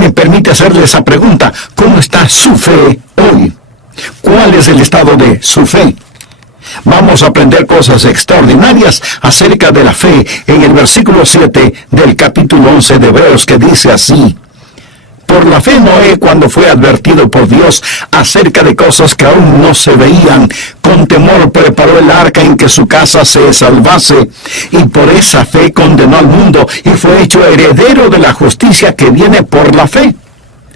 me permite hacerle esa pregunta: ¿cómo está su fe hoy? ¿Cuál es el estado de su fe? Vamos a aprender cosas extraordinarias acerca de la fe en el versículo 7 del capítulo 11 de Hebreos, que dice así: por la fe Noé, cuando fue advertido por Dios acerca de cosas que aún no se veían, con temor preparó el arca en que su casa se salvase, y por esa fe condenó al mundo y fue hecho heredero de la justicia que viene por la fe.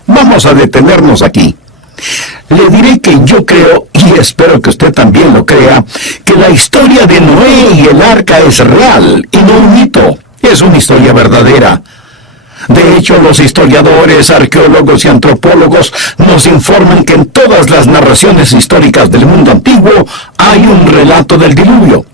Vamos a detenernos aquí. Le diré que yo creo, y espero que usted también lo crea, que la historia de Noé y el arca es real y no un mito. Es una historia verdadera. De hecho, los historiadores, arqueólogos y antropólogos nos informan que en todas las narraciones históricas del mundo antiguo hay un relato del diluvio.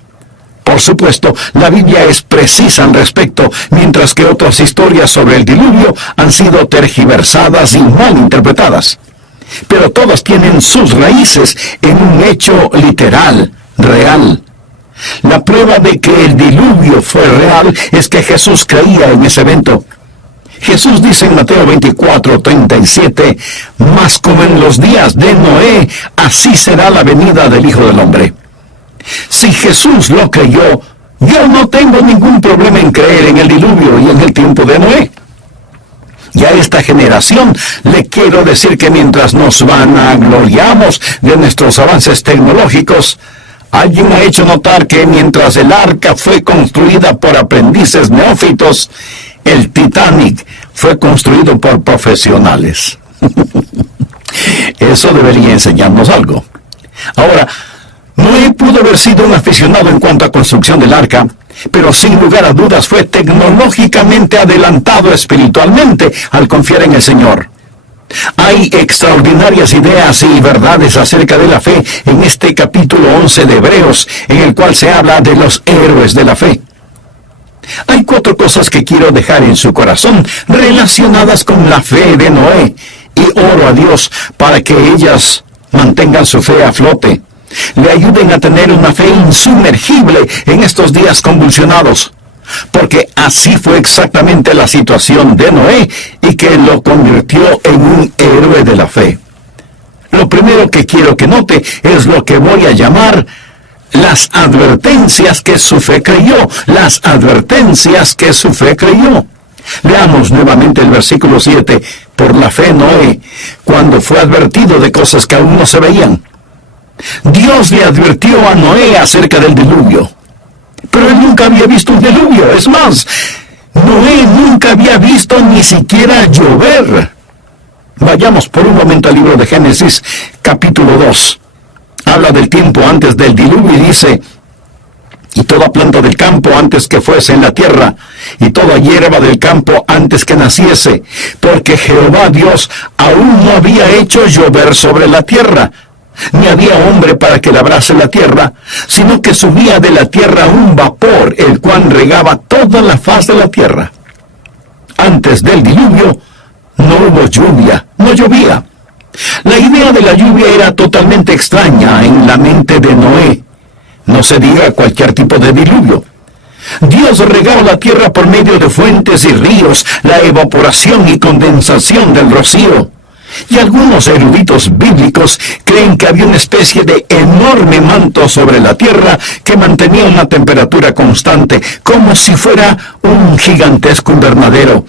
Por supuesto, la Biblia es precisa al respecto, mientras que otras historias sobre el diluvio han sido tergiversadas y mal interpretadas. Pero todas tienen sus raíces en un hecho literal, real. La prueba de que el diluvio fue real es que Jesús creía en ese evento. Jesús dice en Mateo 24:37, mas como en los días de Noé, así será la venida del Hijo del Hombre. Si Jesús lo creyó, yo no tengo ningún problema en creer en el diluvio y en el tiempo de Noé. Y a esta generación le quiero decir que mientras nos vanagloriamos de nuestros avances tecnológicos, alguien ha hecho notar que mientras el arca fue construida por aprendices neófitos, el Titanic fue construido por profesionales. Eso debería enseñarnos algo. Ahora, Noé pudo haber sido un aficionado en cuanto a construcción del arca, pero sin lugar a dudas fue tecnológicamente adelantado espiritualmente al confiar en el Señor. Hay extraordinarias ideas y verdades acerca de la fe en este capítulo 11 de Hebreos, en el cual se habla de los héroes de la fe. Hay 4 cosas que quiero dejar en su corazón relacionadas con la fe de Noé, y oro a Dios para que ellas mantengan su fe a flote, le ayuden a tener una fe insumergible en estos días convulsionados, porque así fue exactamente la situación de Noé y que lo convirtió en un héroe de la fe. Lo primero que quiero que note es lo que voy a llamar las advertencias que su fe creyó. Las advertencias que su fe creyó. Leamos nuevamente el versículo 7. Por la fe Noé, cuando fue advertido de cosas que aún no se veían. Dios le advirtió a Noé acerca del diluvio. Pero él nunca había visto un diluvio. Es más, Noé nunca había visto ni siquiera llover. Vayamos por un momento al libro de Génesis, capítulo 2. Habla del tiempo antes del diluvio y dice: y toda planta del campo antes que fuese en la tierra, y toda hierba del campo antes que naciese, porque Jehová Dios aún no había hecho llover sobre la tierra, ni había hombre para que labrase la tierra, sino que subía de la tierra un vapor, el cual regaba toda la faz de la tierra. Antes del diluvio no hubo lluvia, no llovía. La idea de la lluvia era totalmente extraña en la mente de Noé. No se diga cualquier tipo de diluvio. Dios regaba la tierra por medio de fuentes y ríos, la evaporación y condensación del rocío. Y algunos eruditos bíblicos creen que había una especie de enorme manto sobre la tierra que mantenía una temperatura constante, como si fuera un gigantesco invernadero.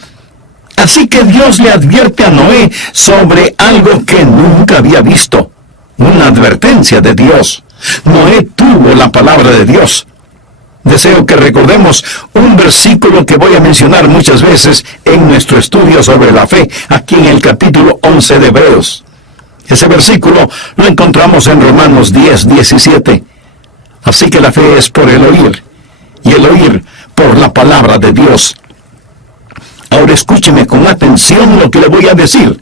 Así que Dios le advierte a Noé sobre algo que nunca había visto. Una advertencia de Dios. Noé tuvo la palabra de Dios. Deseo que recordemos un versículo que voy a mencionar muchas veces en nuestro estudio sobre la fe, aquí en el capítulo 11 de Hebreos. Ese versículo lo encontramos en Romanos 10:17. Así que la fe es por el oír, y el oír por la palabra de Dios. Ahora escúcheme con atención lo que le voy a decir.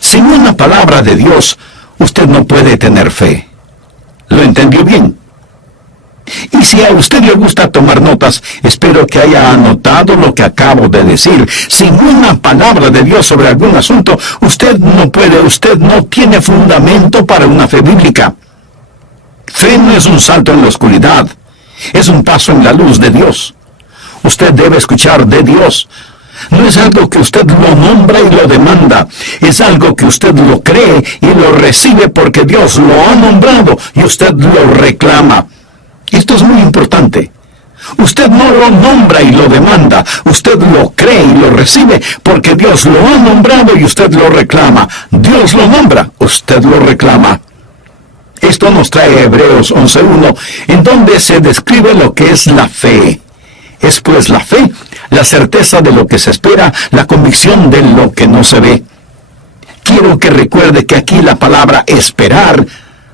Sin una palabra de Dios, usted no puede tener fe. ¿Lo entendió bien? Y si a usted le gusta tomar notas, espero que haya anotado lo que acabo de decir. Sin una palabra de Dios sobre algún asunto, usted no tiene fundamento para una fe bíblica. Fe no es un salto en la oscuridad, es un paso en la luz de Dios. Usted debe escuchar de Dios. No es algo que usted lo nombra y lo demás es algo que usted lo cree y lo recibe porque Dios lo ha nombrado y usted lo reclama. Esto es muy importante. Usted no lo nombra y lo demanda, usted lo cree y lo recibe porque Dios lo ha nombrado y usted lo reclama. Dios lo nombra, usted lo reclama. Esto nos trae Hebreos 11:1, en donde se describe lo que es la fe. Es pues la fe, la certeza de lo que se espera, la convicción de lo que no se ve. Quiero que recuerde que aquí la palabra esperar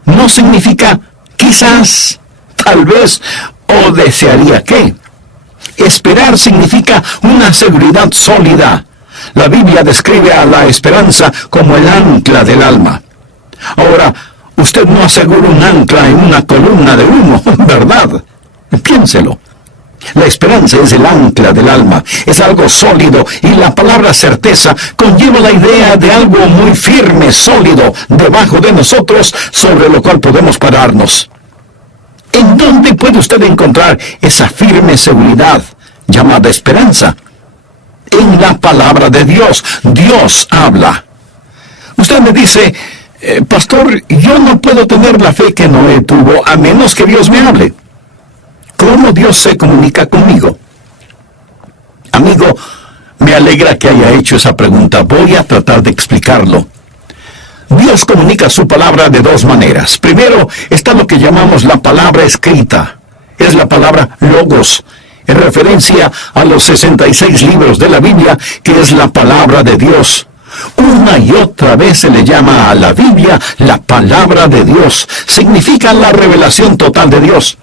no significa quizás, tal vez, o desearía que. Esperar significa una seguridad sólida. La Biblia describe a la esperanza como el ancla del alma. Ahora, usted no asegura un ancla en una columna de humo, ¿verdad? Piénselo. La esperanza es el ancla del alma, es algo sólido, y la palabra certeza conlleva la idea de algo muy firme, sólido, debajo de nosotros, sobre lo cual podemos pararnos. ¿En dónde puede usted encontrar esa firme seguridad llamada esperanza? En la palabra de Dios. Dios habla. Usted me dice, pastor, yo no puedo tener la fe que Noé tuvo a menos que Dios me hable. ¿Cómo Dios se comunica conmigo? Amigo, me alegra que haya hecho esa pregunta. Voy a tratar de explicarlo. Dios comunica su palabra de dos maneras. Primero está lo que llamamos la palabra escrita. Es la palabra logos, en referencia a los 66 libros de la Biblia, que es la palabra de Dios. Una y otra vez se le llama a la Biblia la palabra de Dios. Significa la revelación total de Dios.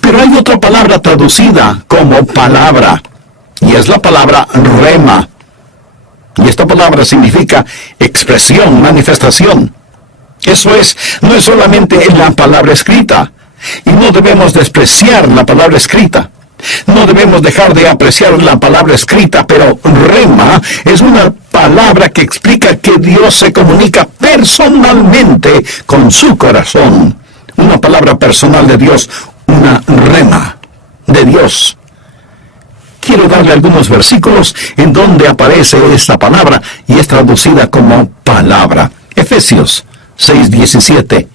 Pero hay otra palabra traducida como palabra, y es la palabra rema. Y esta palabra significa expresión, manifestación. Eso es, no es solamente la palabra escrita, y no debemos despreciar la palabra escrita. No debemos dejar de apreciar la palabra escrita, pero rema es una palabra que explica que Dios se comunica personalmente con su corazón. Una palabra personal de Dios, una rema de Dios. Quiero darle algunos versículos en donde aparece esta palabra y es traducida como palabra. Efesios 6:17.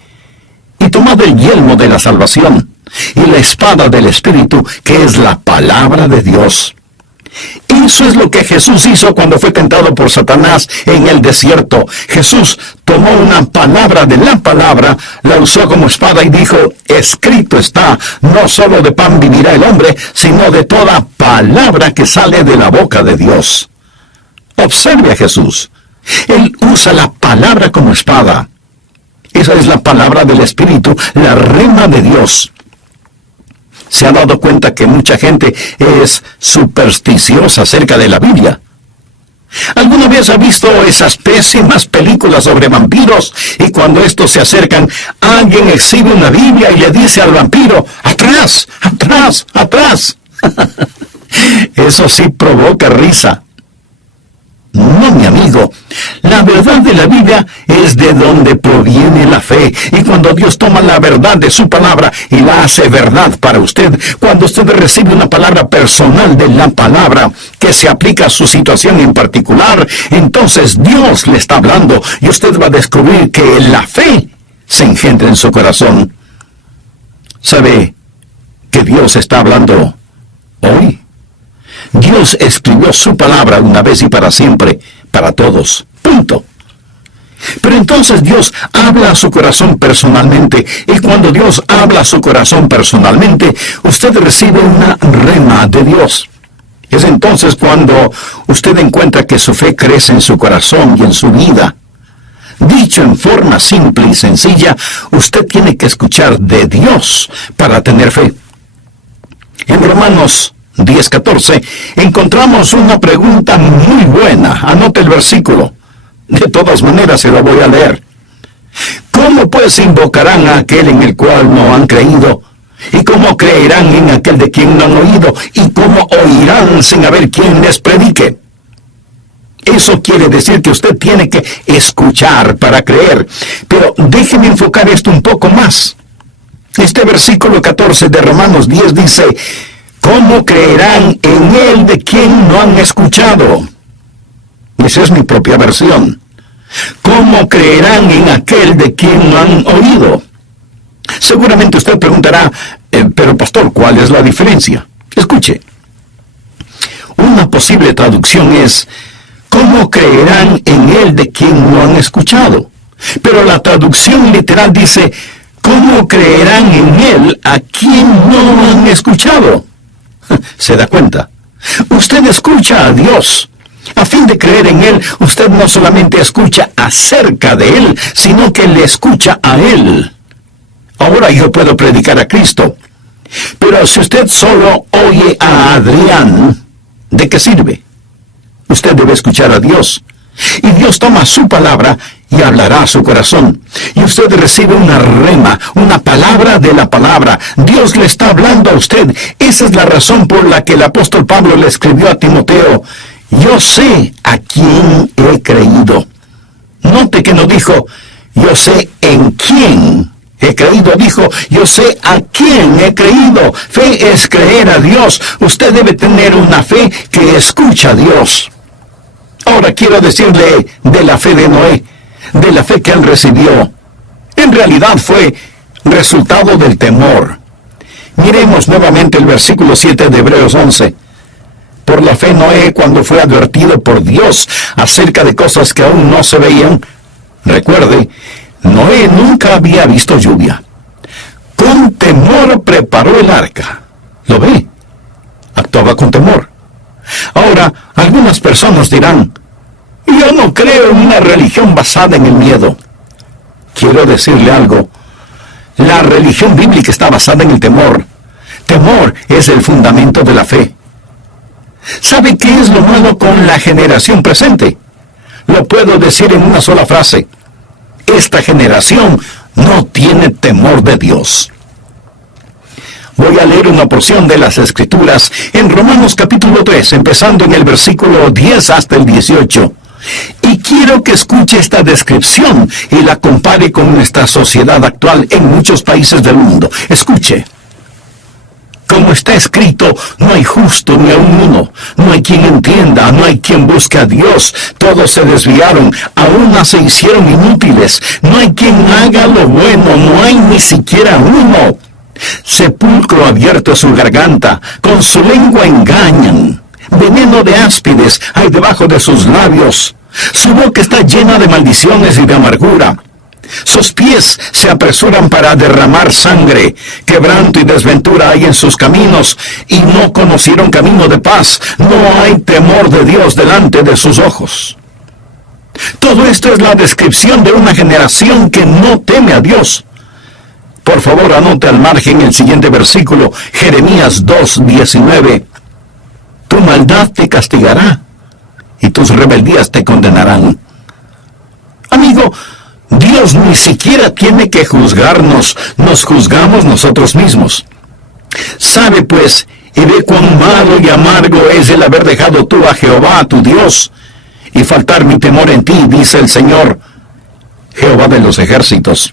Y tomad el yelmo de la salvación y la espada del Espíritu, que es la palabra de Dios. Eso es lo que Jesús hizo cuando fue tentado por Satanás en el desierto. Jesús tomó una palabra de la palabra, la usó como espada y dijo, escrito está, no solo de pan vivirá el hombre, sino de toda palabra que sale de la boca de Dios. Observe a Jesús. Él usa la palabra como espada. Esa es la palabra del Espíritu, la rema de Dios. ¿Se ha dado cuenta que mucha gente es supersticiosa acerca de la Biblia? ¿Alguna vez ha visto esas pésimas películas sobre vampiros? Y cuando estos se acercan, alguien exhibe una Biblia y le dice al vampiro, ¡atrás, atrás, atrás! Eso sí provoca risa. No, mi amigo, la verdad de la Biblia es de donde proviene la fe. Y cuando Dios toma la verdad de su palabra y la hace verdad para usted, cuando usted recibe una palabra personal de la palabra que se aplica a su situación en particular, entonces Dios le está hablando y usted va a descubrir que la fe se engendra en su corazón. ¿Sabe que Dios está hablando hoy? Dios escribió su palabra una vez y para siempre, para todos. Punto. Pero entonces Dios habla a su corazón personalmente, y cuando Dios habla a su corazón personalmente, usted recibe una rema de Dios. Es entonces cuando usted encuentra que su fe crece en su corazón y en su vida. Dicho en forma simple y sencilla, usted tiene que escuchar de Dios para tener fe. En Romanos 10:14, encontramos una pregunta muy buena. Anote el versículo. De todas maneras se lo voy a leer. ¿Cómo pues invocarán a aquel en el cual no han creído? ¿Y cómo creerán en aquel de quien no han oído? ¿Y cómo oirán sin haber quien les predique? Eso quiere decir que usted tiene que escuchar para creer. Pero déjeme enfocar esto un poco más. Este versículo 14 de Romanos 10 dice, ¿cómo creerán en él de quien no han escuchado? Esa es mi propia versión. ¿Cómo creerán en aquel de quien no han oído? Seguramente usted preguntará, pero pastor, ¿cuál es la diferencia? Escuche. Una posible traducción es, ¿cómo creerán en él de quien no han escuchado? Pero la traducción literal dice, ¿cómo creerán en él a quien no han escuchado? ¿Se da cuenta? Usted escucha a Dios. A fin de creer en él, usted no solamente escucha acerca de él, sino que le escucha a él. Ahora yo puedo predicar a Cristo. Pero si usted solo oye a Adrián, ¿de qué sirve? Usted debe escuchar a Dios. Y Dios toma su palabra y hablará a su corazón. Y usted recibe una rema, una palabra de la palabra. Dios le está hablando a usted. Esa es la razón por la que el apóstol Pablo le escribió a Timoteo, yo sé a quién he creído. Note que no dijo, yo sé en quién he creído. Dijo, yo sé a quién he creído. Fe es creer a Dios. Usted debe tener una fe que escucha a Dios. Ahora quiero decirle de la fe de Noé, de la fe que él recibió. En realidad fue resultado del temor. Miremos nuevamente el versículo 7 de Hebreos 11. Por la fe Noé, cuando fue advertido por Dios acerca de cosas que aún no se veían, recuerde, Noé nunca había visto lluvia. Con temor preparó el arca. ¿Lo ve? Actuaba con temor. Ahora, algunas personas dirán, yo no creo en una religión basada en el miedo. Quiero decirle algo. La religión bíblica está basada en el temor. Temor es el fundamento de la fe. ¿Sabe qué es lo malo con la generación presente? Lo puedo decir en una sola frase. Esta generación no tiene temor de Dios. Voy a leer una porción de las Escrituras en Romanos capítulo 3, empezando en el versículo 10 hasta el 18. Y quiero que escuche esta descripción y la compare con nuestra sociedad actual en muchos países del mundo. Escuche. Como está escrito, no hay justo ni aun uno, no hay quien entienda, no hay quien busque a Dios, todos se desviaron, aún se hicieron inútiles, no hay quien haga lo bueno, no hay ni siquiera uno. Sepulcro abierto es su garganta, con su lengua engañan, veneno de áspides hay debajo de sus labios, su boca está llena de maldiciones y de amargura. Sus pies se apresuran para derramar sangre, quebranto y desventura hay en sus caminos, y no conocieron camino de paz, no hay temor de Dios delante de sus ojos. Todo esto es la descripción de una generación que no teme a Dios. Por favor, anote al margen el siguiente versículo, Jeremías 2:19. Tu maldad te castigará, y tus rebeldías te condenarán. Amigo, Dios ni siquiera tiene que juzgarnos, nos juzgamos nosotros mismos. Sabe pues, y ve cuán malo y amargo es el haber dejado tú a Jehová, tu Dios, y faltar mi temor en ti, dice el Señor, Jehová de los ejércitos.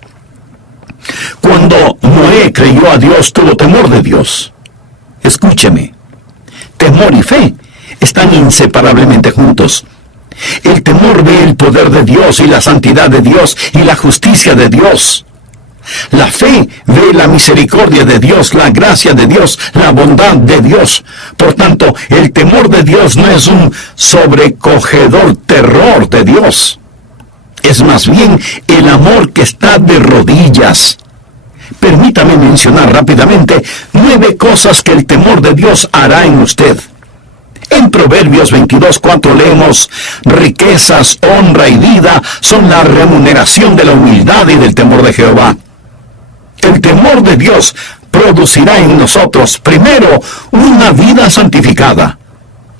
Cuando Noé creyó a Dios, tuvo temor de Dios. Escúcheme, temor y fe están inseparablemente juntos. El temor ve el poder de Dios y la santidad de Dios y la justicia de Dios. La fe ve la misericordia de Dios, la gracia de Dios, la bondad de Dios. Por tanto, el temor de Dios no es un sobrecogedor terror de Dios. Es más bien el amor que está de rodillas. Permítame mencionar rápidamente 9 cosas que el temor de Dios hará en usted. En Proverbios 22:4 leemos, riquezas, honra y vida son la remuneración de la humildad y del temor de Jehová. El temor de Dios producirá en nosotros, primero, una vida santificada.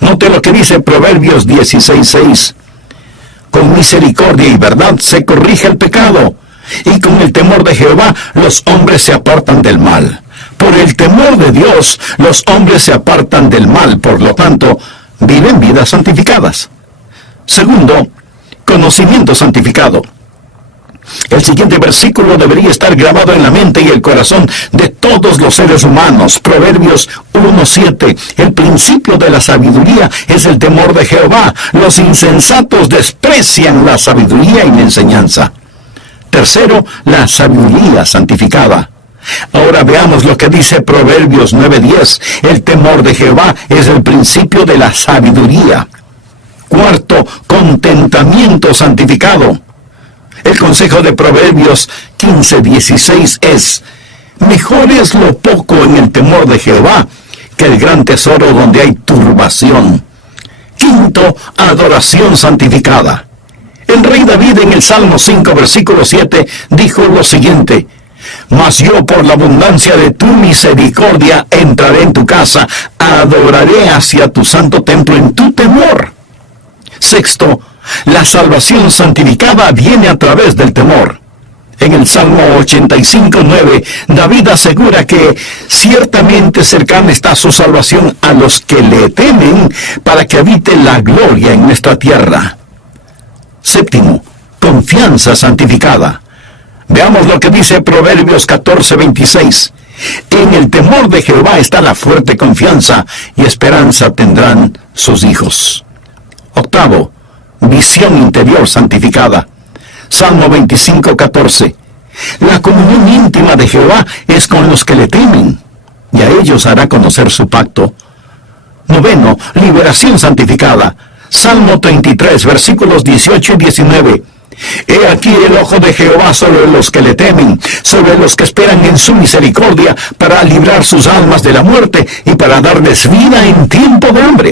Note lo que dice Proverbios 16:6. Con misericordia y verdad se corrige el pecado, y con el temor de Jehová los hombres se apartan del mal. Por el temor de Dios, los hombres se apartan del mal, por lo tanto, viven vidas santificadas. Segundo, conocimiento santificado. El siguiente versículo debería estar grabado en la mente y el corazón de todos los seres humanos. Proverbios 1:7. El principio de la sabiduría es el temor de Jehová. Los insensatos desprecian la sabiduría y la enseñanza. Tercero, la sabiduría santificada. Ahora veamos lo que dice Proverbios 9:10. El temor de Jehová es el principio de la sabiduría. Cuarto, contentamiento santificado. El consejo de Proverbios 15:16 es: mejor es lo poco en el temor de Jehová que el gran tesoro donde hay turbación. Quinto, adoración santificada. El rey David en el Salmo 5, versículo 7, dijo lo siguiente: mas yo por la abundancia de tu misericordia entraré en tu casa, adoraré hacia tu santo templo en tu temor. Sexto, la salvación santificada viene a través del temor. En el Salmo 85:9, David asegura que ciertamente cercana está su salvación a los que le temen, para que habite la gloria en nuestra tierra. Séptimo, confianza santificada. Veamos lo que dice Proverbios 14:26. En el temor de Jehová está la fuerte confianza, y esperanza tendrán sus hijos. Octavo, visión interior santificada. Salmo 25:14. La comunión íntima de Jehová es con los que le temen, y a ellos hará conocer su pacto. Noveno, liberación santificada. Salmo 33, versículos 18 y 19. He aquí el ojo de Jehová sobre los que le temen, sobre los que esperan en su misericordia, para librar sus almas de la muerte y para darles vida en tiempo de hambre.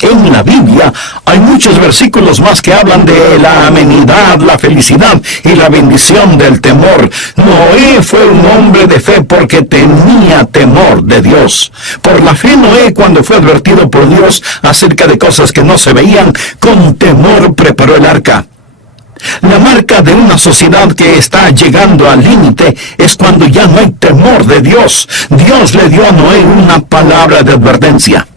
En la Biblia hay muchos versículos más que hablan de la amenidad, la felicidad y la bendición del temor. Noé fue un hombre de fe porque tenía temor de Dios. Por la fe Noé, cuando fue advertido por Dios acerca de cosas que no se veían, con temor preparó el arca. La marca de una sociedad que está llegando al límite es cuando ya no hay temor de Dios. Dios le dio a Noé una palabra de advertencia.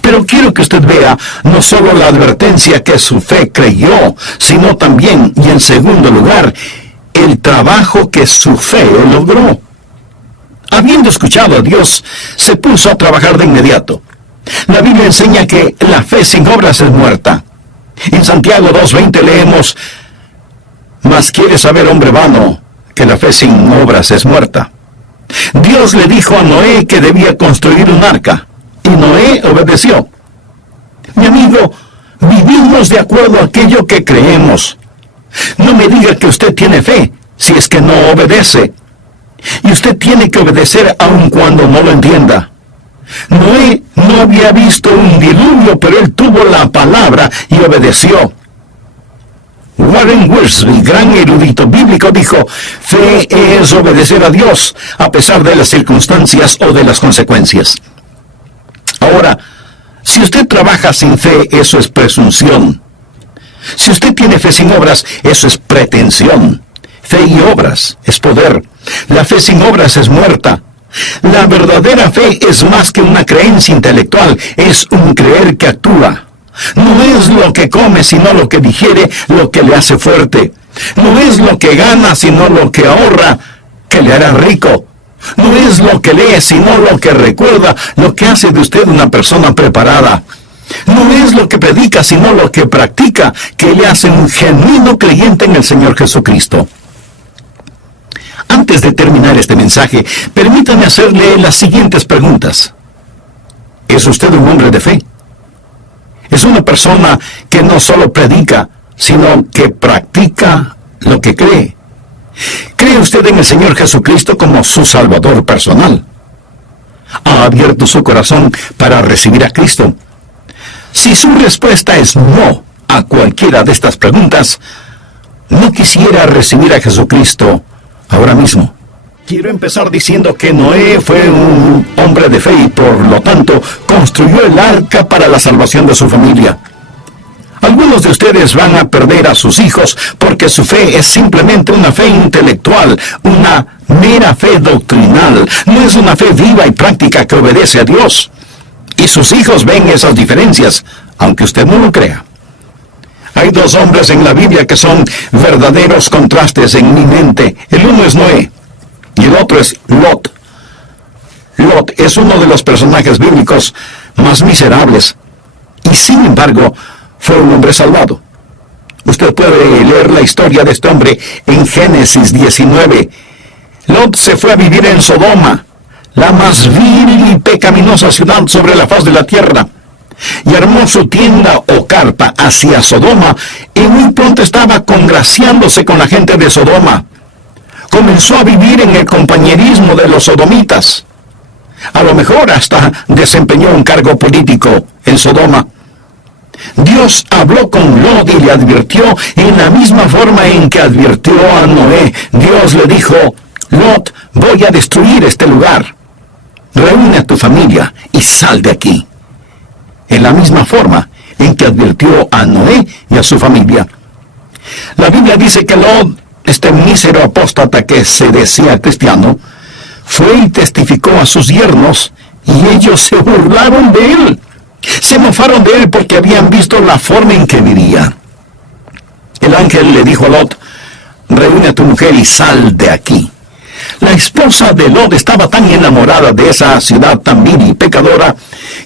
Pero quiero que usted vea no solo la advertencia que su fe creyó, sino también, y en segundo lugar, el trabajo que su fe logró. Habiendo escuchado a Dios, se puso a trabajar de inmediato. La Biblia enseña que la fe sin obras es muerta. En Santiago 2:20 leemos: mas quiere saber, hombre vano, que la fe sin obras es muerta. Dios le dijo a Noé que debía construir un arca, y Noé obedeció. Mi amigo, vivimos de acuerdo a aquello que creemos. No me diga que usted tiene fe, si es que no obedece. Y usted tiene que obedecer aun cuando no lo entienda. Noé no había visto un diluvio, pero él tuvo la palabra y obedeció. Warren Wiersbe, gran erudito bíblico, dijo: fe es obedecer a Dios, a pesar de las circunstancias o de las consecuencias. Ahora, si usted trabaja sin fe, eso es presunción. Si usted tiene fe sin obras, eso es pretensión. Fe y obras es poder. La fe sin obras es muerta. La verdadera fe es más que una creencia intelectual, es un creer que actúa. No es lo que come, sino lo que digiere, lo que le hace fuerte. No es lo que gana, sino lo que ahorra, que le hará rico. No es lo que lee, sino lo que recuerda, lo que hace de usted una persona preparada. No es lo que predica, sino lo que practica, que le hace un genuino creyente en el Señor Jesucristo. Antes de terminar este mensaje, permítame hacerle las siguientes preguntas. ¿Es usted un hombre de fe? ¿Es una persona que no solo predica, sino que practica lo que cree? ¿Cree usted en el Señor Jesucristo como su Salvador personal? ¿Ha abierto su corazón para recibir a Cristo? Si su respuesta es no a cualquiera de estas preguntas, no quisiera recibir a Jesucristo ahora mismo. Quiero empezar diciendo que Noé fue un hombre de fe y por lo tanto construyó el arca para la salvación de su familia. Algunos de ustedes van a perder a sus hijos porque su fe es simplemente una fe intelectual, una mera fe doctrinal. No es una fe viva y práctica que obedece a Dios. Y sus hijos ven esas diferencias, aunque usted no lo crea. Hay dos hombres en la Biblia que son verdaderos contrastes en mi mente. El uno es Noé y el otro es Lot. Lot es uno de los personajes bíblicos más miserables y sin embargo fue un hombre salvado. Usted puede leer la historia de este hombre en Génesis 19. Lot se fue a vivir en Sodoma, la más vil y pecaminosa ciudad sobre la faz de la tierra, y armó su tienda o carpa hacia Sodoma, y muy pronto estaba congraciándose con la gente de Sodoma. Comenzó a vivir en el compañerismo de los sodomitas. A lo mejor hasta desempeñó un cargo político en Sodoma. Dios habló con Lot y le advirtió en la misma forma en que advirtió a Noé. Dios le dijo: Lot, voy a destruir este lugar. Reúne a tu familia y sal de aquí. En la misma forma en que advirtió a Noé y a su familia. La Biblia dice que Lot, este mísero apóstata que se decía cristiano, fue y testificó a sus yernos, y ellos se burlaron de él. Se mofaron de él porque habían visto la forma en que vivía. El ángel le dijo a Lot: reúne a tu mujer y sal de aquí. La esposa de Lot estaba tan enamorada de esa ciudad tan vil y pecadora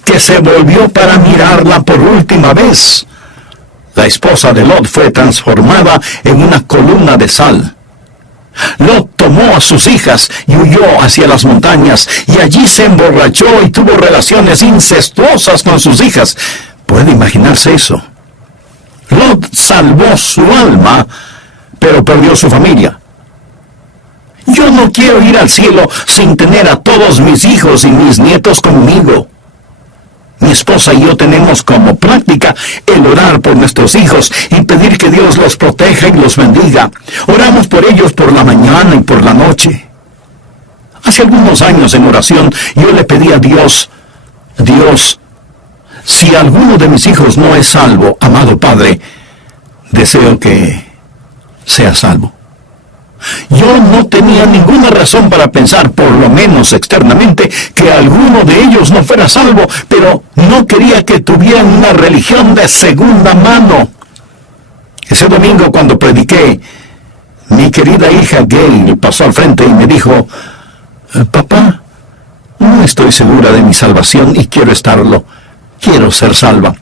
que se volvió para mirarla por última vez. La esposa de Lot fue transformada en una columna de sal. Lot tomó a sus hijas y huyó hacia las montañas, y allí se emborrachó y tuvo relaciones incestuosas con sus hijas. ¿Puede imaginarse eso? Lot salvó su alma, pero perdió su familia. Yo no quiero ir al cielo sin tener a todos mis hijos y mis nietos conmigo. Mi esposa y yo tenemos como práctica el orar por nuestros hijos y pedir que Dios los proteja y los bendiga. Oramos por ellos por la mañana y por la noche. Hace algunos años en oración yo le pedí a Dios: Dios, si alguno de mis hijos no es salvo, amado Padre, deseo que sea salvo. Yo no tenía ninguna razón para pensar, por lo menos externamente, que alguno de ellos no fuera salvo, pero no quería que tuvieran una religión de segunda mano. Ese domingo, cuando prediqué, mi querida hija Gail pasó al frente y me dijo: papá, no estoy segura de mi salvación y quiero estarlo. Quiero ser salva.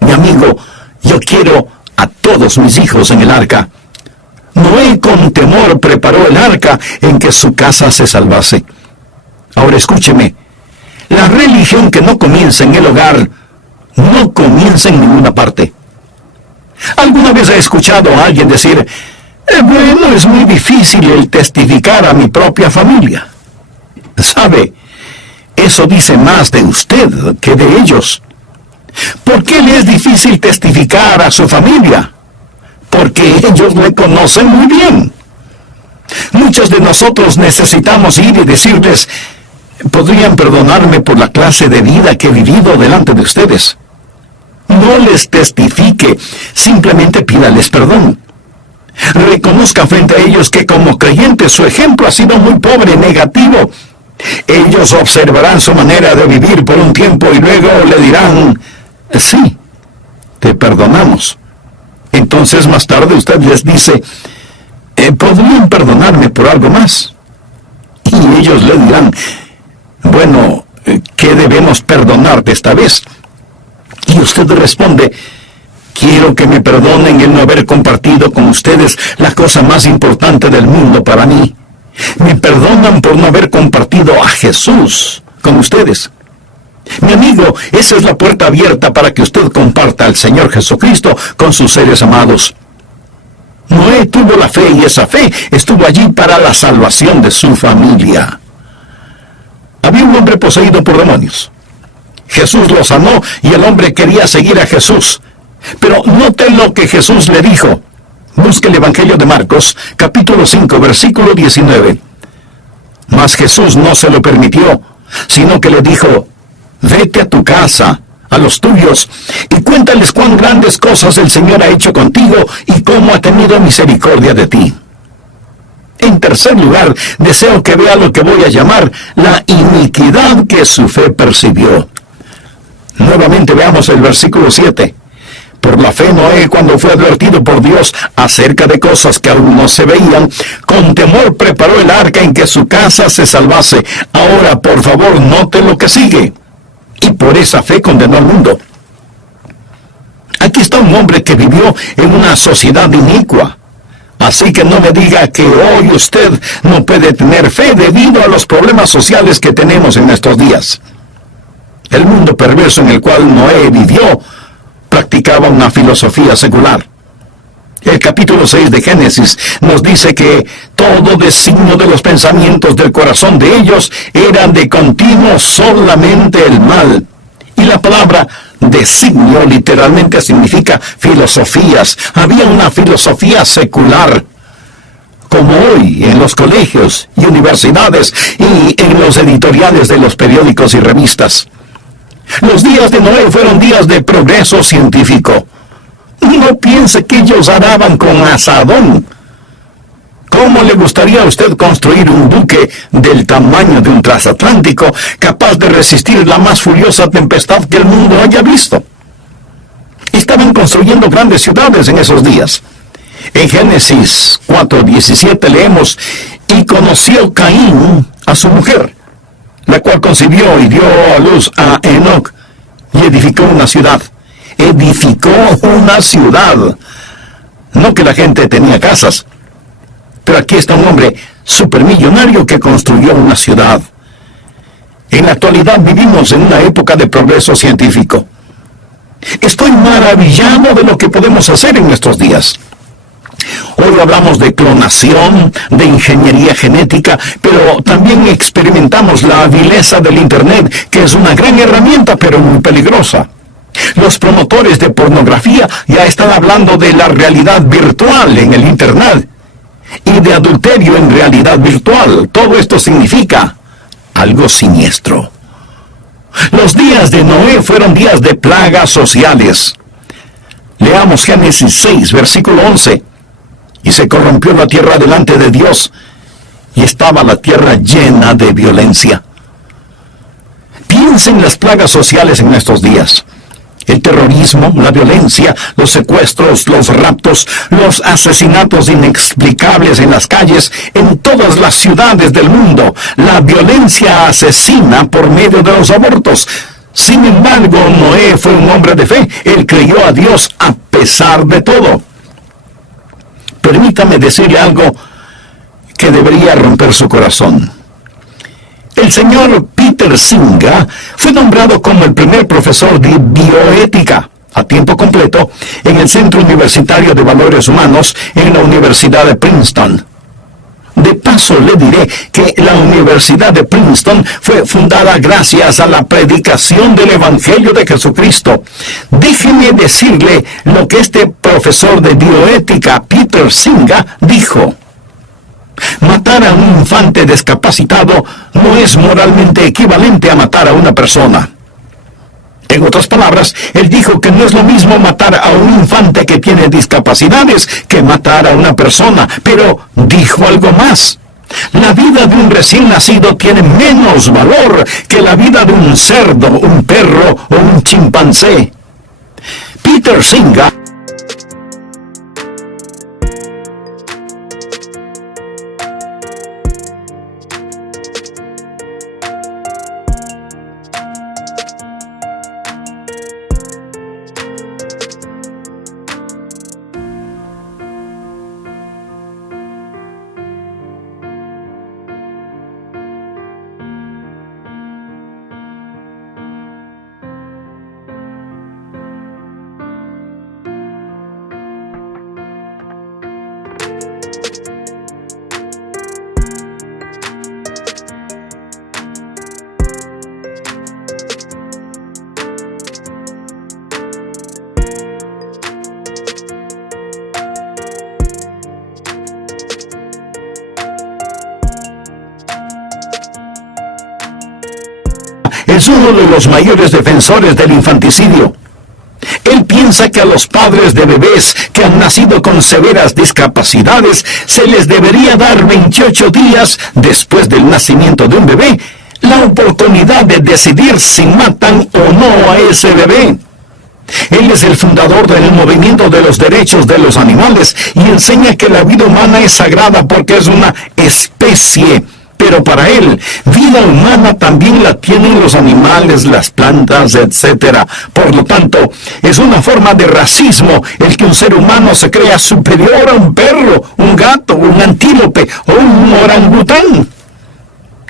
Mi amigo, yo quiero a todos mis hijos en el arca. Noé con temor preparó el arca en que su casa se salvase. Ahora escúcheme, la religión que no comienza en el hogar, no comienza en ninguna parte. ¿Alguna vez he escuchado a alguien decir: bueno, es muy difícil el testificar a mi propia familia? ¿Sabe? Eso dice más de usted que de ellos. ¿Por qué le es difícil testificar a su familia? Porque ellos le conocen muy bien. Muchos de nosotros necesitamos ir y decirles: ¿podrían perdonarme por la clase de vida que he vivido delante de ustedes? No les testifique, simplemente pídales perdón. Reconozca frente a ellos que como creyentes su ejemplo ha sido muy pobre, negativo. Ellos observarán su manera de vivir por un tiempo y luego le dirán: sí, te perdonamos. Entonces más tarde usted les dice: ¿podrían perdonarme por algo más? Y ellos le dirán: bueno, ¿qué debemos perdonarte esta vez? Y usted responde: quiero que me perdonen el no haber compartido con ustedes la cosa más importante del mundo para mí. Me perdonan por no haber compartido a Jesús con ustedes. Mi amigo, esa es la puerta abierta para que usted comparta al Señor Jesucristo con sus seres amados. Noé tuvo la fe y esa fe estuvo allí para la salvación de su familia. Había un hombre poseído por demonios. Jesús lo sanó y el hombre quería seguir a Jesús. Pero note lo que Jesús le dijo. Busque el Evangelio de Marcos, capítulo 5, versículo 19. Mas Jesús no se lo permitió, sino que le dijo: vete a tu casa, a los tuyos, y cuéntales cuán grandes cosas el Señor ha hecho contigo y cómo ha tenido misericordia de ti. En tercer lugar, deseo que vea lo que voy a llamar la iniquidad que su fe percibió. Nuevamente veamos el versículo 7. Por la fe, Noé, cuando fue advertido por Dios acerca de cosas que aún no se veían, con temor preparó el arca en que su casa se salvase. Ahora, por favor, note lo que sigue. Y por esa fe condenó al mundo. Aquí está un hombre que vivió en una sociedad inicua. Así que no me diga que hoy usted no puede tener fe debido a los problemas sociales que tenemos en estos días. El mundo perverso en el cual Noé vivió practicaba una filosofía secular. El capítulo 6 de Génesis nos dice que todo designio de los pensamientos del corazón de ellos era de continuo solamente el mal. Y la palabra designio literalmente significa filosofías. Había una filosofía secular, como hoy en los colegios y universidades y en los editoriales de los periódicos y revistas. Los días de Noé fueron días de progreso científico. No piense que ellos araban con asadón. ¿Cómo le gustaría a usted construir un buque del tamaño de un transatlántico capaz de resistir la más furiosa tempestad que el mundo haya visto? Estaban construyendo grandes ciudades en esos días. En Génesis 4:17 leemos: y conoció Caín a su mujer, la cual concibió y dio a luz a Enoc, y edificó una ciudad. Edificó una ciudad. No que la gente tenía casas. Pero aquí está un hombre supermillonario que construyó una ciudad. En la actualidad vivimos en una época de progreso científico. Estoy maravillado de lo que podemos hacer en nuestros días. Hoy hablamos de clonación, de ingeniería genética, pero también experimentamos la vileza del Internet, que es una gran herramienta, pero muy peligrosa. Los promotores de pornografía ya están hablando de la realidad virtual en el Internet y de adulterio en realidad virtual. Todo esto significa algo siniestro. Los días de Noé fueron días de plagas sociales. Leamos Génesis 6, versículo 11. Y se corrompió la tierra delante de Dios, y estaba la tierra llena de violencia. Piensen en las plagas sociales en estos días. El terrorismo, la violencia, los secuestros, los raptos, los asesinatos inexplicables en las calles, en todas las ciudades del mundo, la violencia asesina por medio de los abortos. Sin embargo, Noé fue un hombre de fe. Él creyó a Dios a pesar de todo. Permítame decirle algo que debería romper su corazón. El señor Peter Singer fue nombrado como el primer profesor de bioética a tiempo completo en el Centro Universitario de Valores Humanos en la Universidad de Princeton. De paso le diré que la Universidad de Princeton fue fundada gracias a la predicación del Evangelio de Jesucristo. Déjeme decirle lo que este profesor de bioética, Peter Singer, dijo. Matar a un infante discapacitado no es moralmente equivalente a matar a una persona. En otras palabras, él dijo que no es lo mismo matar a un infante que tiene discapacidades que matar a una persona, pero dijo algo más. La vida de un recién nacido tiene menos valor que la vida de un cerdo, un perro o un chimpancé. Peter Singer es uno de los mayores defensores del infanticidio. Él piensa que a los padres de bebés que han nacido con severas discapacidades se les debería dar 28 días después del nacimiento de un bebé la oportunidad de decidir si matan o no a ese bebé. Él es el fundador del movimiento de los derechos de los animales y enseña que la vida humana es sagrada porque es una especie. Pero para él, vida humana también la tienen los animales, las plantas, etc. Por lo tanto, es una forma de racismo el que un ser humano se crea superior a un perro, un gato, un antílope o un orangután.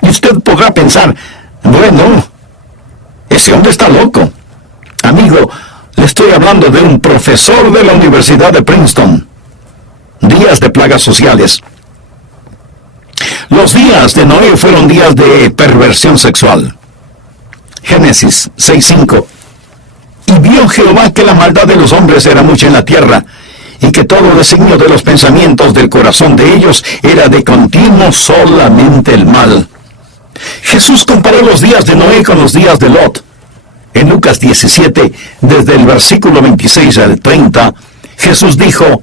Y usted podrá pensar, bueno, ese hombre está loco. Amigo, le estoy hablando de un profesor de la Universidad de Princeton. Días de plagas sociales. Los días de Noé fueron días de perversión sexual. Génesis 6:5. Y vio Jehová que la maldad de los hombres era mucha en la tierra, y que todo designio de los pensamientos del corazón de ellos era de continuo solamente el mal. Jesús comparó los días de Noé con los días de Lot. En Lucas 17, desde el versículo 26 al 30, Jesús dijo,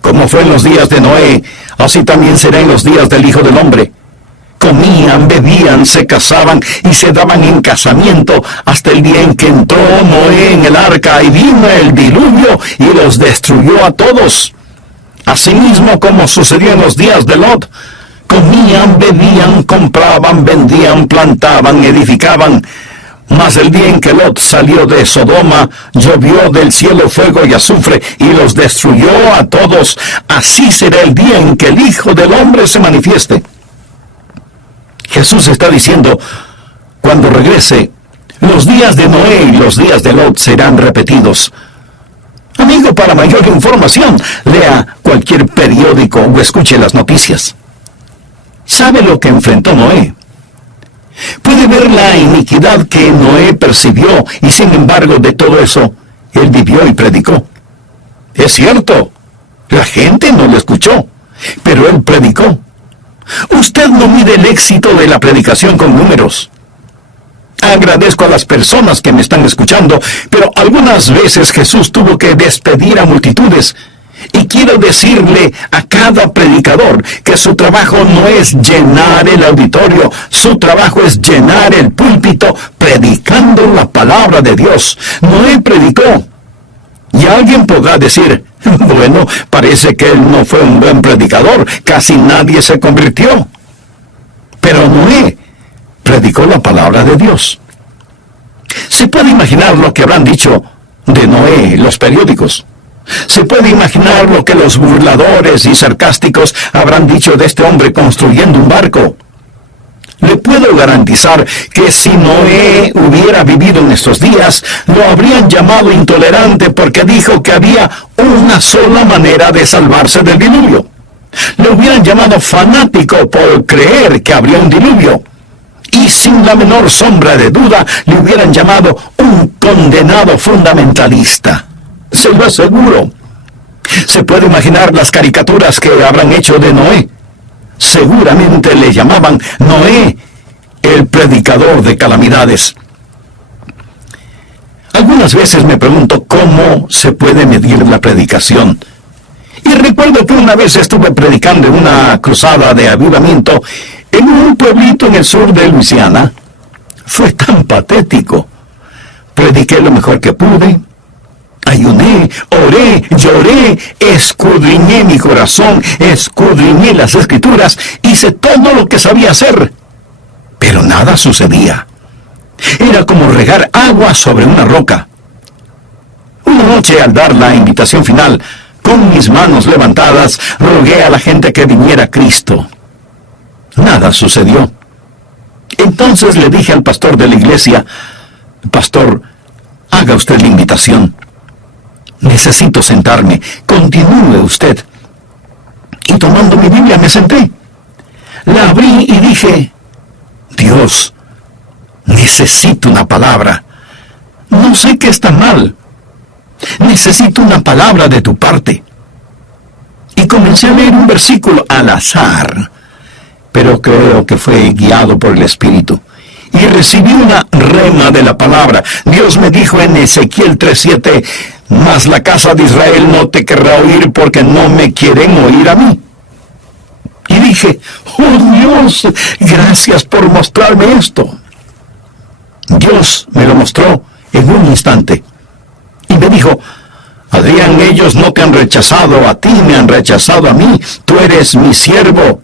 como fue en los días de Noé, así también será en los días del Hijo del Hombre. Comían, bebían, se casaban y se daban en casamiento hasta el día en que entró Noé en el arca y vino el diluvio y los destruyó a todos. Asimismo como sucedió en los días de Lot, comían, bebían, compraban, vendían, plantaban, edificaban. Mas el día en que Lot salió de Sodoma, llovió del cielo fuego y azufre, y los destruyó a todos. Así será el día en que el Hijo del Hombre se manifieste. Jesús está diciendo, cuando regrese, los días de Noé y los días de Lot serán repetidos. Amigo, para mayor información, lea cualquier periódico o escuche las noticias. ¿Sabe lo que enfrentó Noé? Puede ver la iniquidad que Noé percibió y sin embargo de todo eso, él vivió y predicó. Es cierto, la gente no lo escuchó, pero él predicó. Usted no mide el éxito de la predicación con números. Agradezco a las personas que me están escuchando, pero algunas veces Jesús tuvo que despedir a multitudes. Y quiero decirle a cada predicador que su trabajo no es llenar el auditorio, su trabajo es llenar el púlpito predicando la palabra de Dios. Noé predicó. Y alguien podrá decir, bueno, parece que él no fue un buen predicador, casi nadie se convirtió. Pero Noé predicó la palabra de Dios. Se puede imaginar lo que habrán dicho de Noé los periódicos. Se puede imaginar lo que los burladores y sarcásticos habrán dicho de este hombre construyendo un barco. Le puedo garantizar que si Noé hubiera vivido en estos días, lo habrían llamado intolerante porque dijo que había una sola manera de salvarse del diluvio. Le hubieran llamado fanático por creer que habría un diluvio. Y sin la menor sombra de duda, le hubieran llamado un condenado fundamentalista. Se lo aseguro. Se puede imaginar las caricaturas que habrán hecho de Noé. Seguramente le llamaban Noé, el predicador de calamidades. Algunas veces me pregunto cómo se puede medir la predicación. Y recuerdo que una vez estuve predicando en una cruzada de avivamiento en un pueblito en el sur de Luisiana. Fue tan patético. Prediqué lo mejor que pude. Ayuné, oré, lloré, escudriñé mi corazón, escudriñé las escrituras, hice todo lo que sabía hacer. Pero nada sucedía. Era como regar agua sobre una roca. Una noche, al dar la invitación final, con mis manos levantadas, rogué a la gente que viniera a Cristo. Nada sucedió. Entonces le dije al pastor de la iglesia, pastor, haga usted la invitación. Necesito sentarme. Continúe usted. Y tomando mi Biblia me senté. La abrí y dije, Dios, necesito una palabra. No sé qué está mal. Necesito una palabra de tu parte. Y comencé a leer un versículo al azar, pero creo que fue guiado por el Espíritu. Y recibí una rema de la palabra. Dios me dijo en Ezequiel 3:7, mas la casa de Israel no te querrá oír porque no me quieren oír a mí. Y dije, oh Dios, gracias por mostrarme esto. Dios me lo mostró en un instante. Y me dijo: Adrián, ellos no te han rechazado a ti, me han rechazado a mí. Tú eres mi siervo.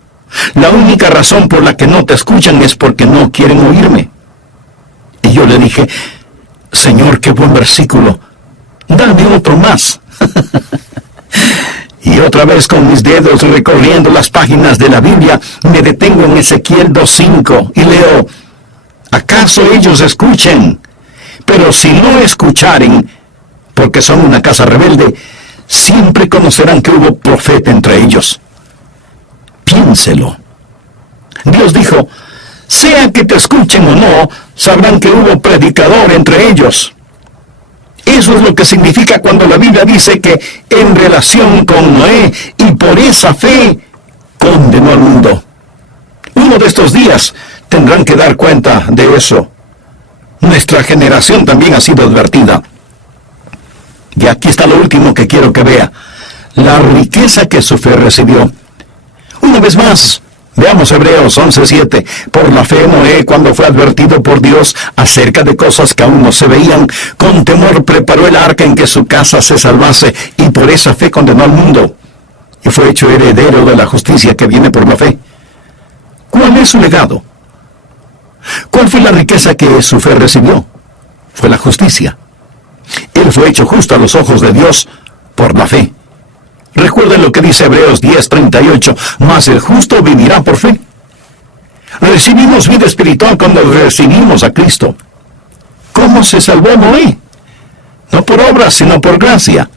La única razón por la que no te escuchan es porque no quieren oírme. Y yo le dije: Señor, qué buen versículo. Dame otro más. Y otra vez con mis dedos recorriendo las páginas de la Biblia, me detengo en Ezequiel 2:5 y leo: ¿acaso ellos escuchen? Pero si no escucharen, porque son una casa rebelde, siempre conocerán que hubo profeta entre ellos. Piénselo. Dios dijo: sea que te escuchen o no, sabrán que hubo predicador entre ellos. Eso es lo que significa cuando la Biblia dice que en relación con Noé, y por esa fe, condenó al mundo. Uno de estos días tendrán que dar cuenta de eso. Nuestra generación también ha sido advertida. Y aquí está lo último que quiero que vea: la riqueza que su fe recibió. Una vez más, veamos Hebreos 11:7. Por la fe Noé, cuando fue advertido por Dios acerca de cosas que aún no se veían, con temor preparó el arca en que su casa se salvase, y por esa fe condenó al mundo, y fue hecho heredero de la justicia que viene por la fe. ¿Cuál es su legado? ¿Cuál fue la riqueza que su fe recibió? Fue la justicia. Él fue hecho justo a los ojos de Dios por la fe. Recuerden lo que dice Hebreos 10:38, mas el justo vivirá por fe. Recibimos vida espiritual cuando recibimos a Cristo. ¿Cómo se salvó Noé? No por obras, sino por gracia.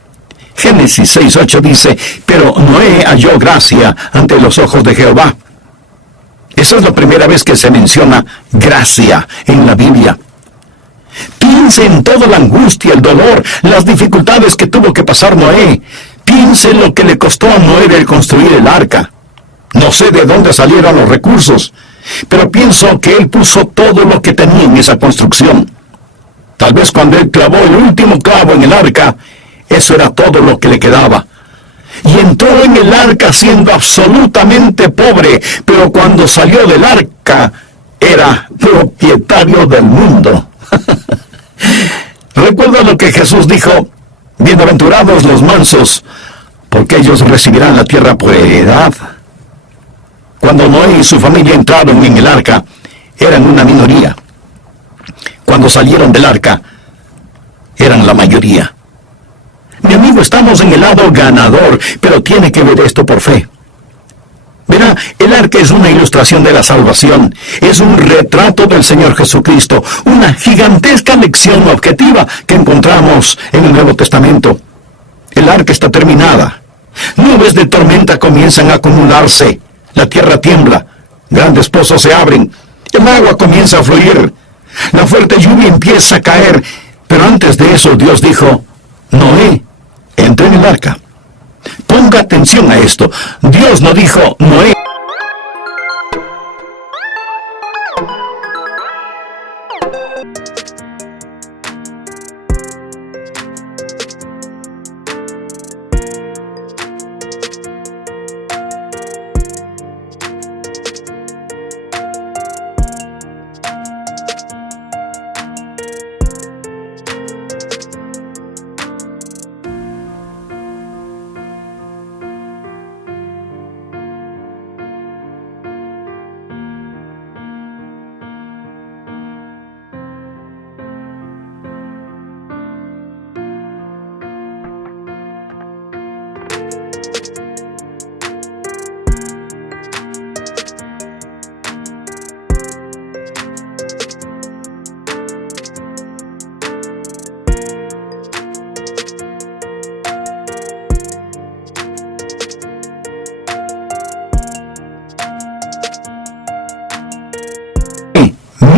Génesis 6:8 dice: pero Noé halló gracia ante los ojos de Jehová. Esa es la primera vez que se menciona gracia en la Biblia. Piense en toda la angustia, el dolor, las dificultades que tuvo que pasar Noé. Piense en lo que le costó a Noé el construir el arca. No sé de dónde salieron los recursos, pero pienso que él puso todo lo que tenía en esa construcción. Tal vez cuando él clavó el último clavo en el arca, eso era todo lo que le quedaba. Y entró en el arca siendo absolutamente pobre, pero cuando salió del arca, era propietario del mundo. Recuerda lo que Jesús dijo: bienaventurados los mansos, porque ellos recibirán la tierra por heredad. Cuando Noé y su familia entraron en el arca, eran una minoría. Cuando salieron del arca, eran la mayoría. Mi amigo, estamos en el lado ganador, pero tiene que ver esto por fe. Verá, el arca es una ilustración de la salvación, es un retrato del Señor Jesucristo, una gigantesca lección objetiva que encontramos en el Nuevo Testamento. El arca está terminada. Nubes de tormenta comienzan a acumularse, la tierra tiembla, grandes pozos se abren, el agua comienza a fluir, la fuerte lluvia empieza a caer, pero antes de eso Dios dijo: Noé, entra en el arca. Ponga atención a esto. Dios no dijo: Noé,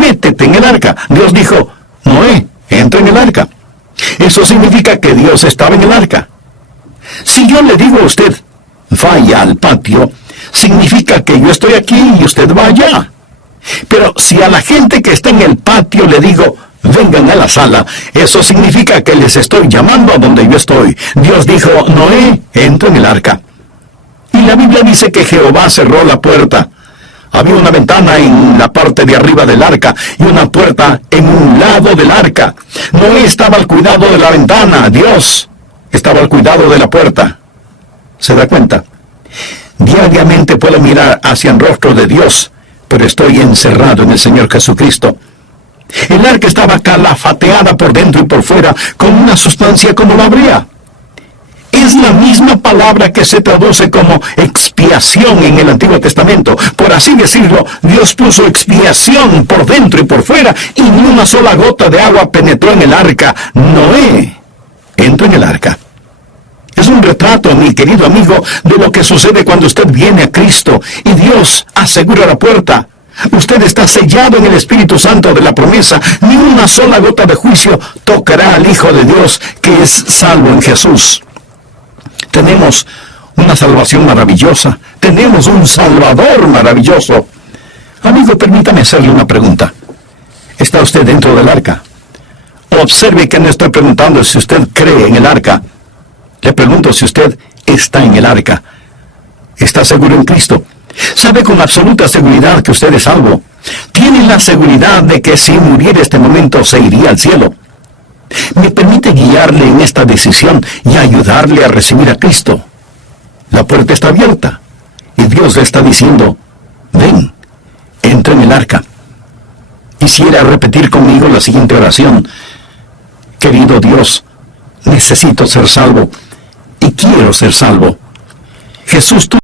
métete en el arca. Dios dijo: Noé, entra en el arca. Eso significa que Dios estaba en el arca. Si yo le digo a usted: vaya al patio, significa que yo estoy aquí y usted va allá. Pero si a la gente que está en el patio le digo: vengan a la sala, eso significa que les estoy llamando a donde yo estoy. Dios dijo: Noé, entra en el arca. Y la Biblia dice que Jehová cerró la puerta. Había una ventana en la parte de arriba del arca y una puerta en un lado del arca. Noé estaba al cuidado de la ventana, Dios estaba al cuidado de la puerta. ¿Se da cuenta? Diariamente puedo mirar hacia el rostro de Dios, pero estoy encerrado en el Señor Jesucristo. El arca estaba calafateada por dentro y por fuera con una sustancia como la brea. Es la misma palabra que se traduce como expiación en el Antiguo Testamento. Por así decirlo, Dios puso expiación por dentro y por fuera, y ni una sola gota de agua penetró en el arca. Noé entra en el arca. Es un retrato, mi querido amigo, de lo que sucede cuando usted viene a Cristo y Dios asegura la puerta. Usted está sellado en el Espíritu Santo de la promesa. Ni una sola gota de juicio tocará al Hijo de Dios, que es salvo en Jesús. Tenemos una salvación maravillosa. Tenemos un Salvador maravilloso. Amigo, permítame hacerle una pregunta. ¿Está usted dentro del arca? Observe que no estoy preguntando si usted cree en el arca. Le pregunto si usted está en el arca. ¿Está seguro en Cristo? ¿Sabe con absoluta seguridad que usted es salvo? ¿Tiene la seguridad de que si muriera este momento se iría al cielo? ¿Me permite guiarle en esta decisión y ayudarle a recibir a Cristo? La puerta está abierta y Dios le está diciendo, ven, entra en el arca. Quisiera repetir conmigo la siguiente oración. Querido Dios, necesito ser salvo y quiero ser salvo. Jesús, tú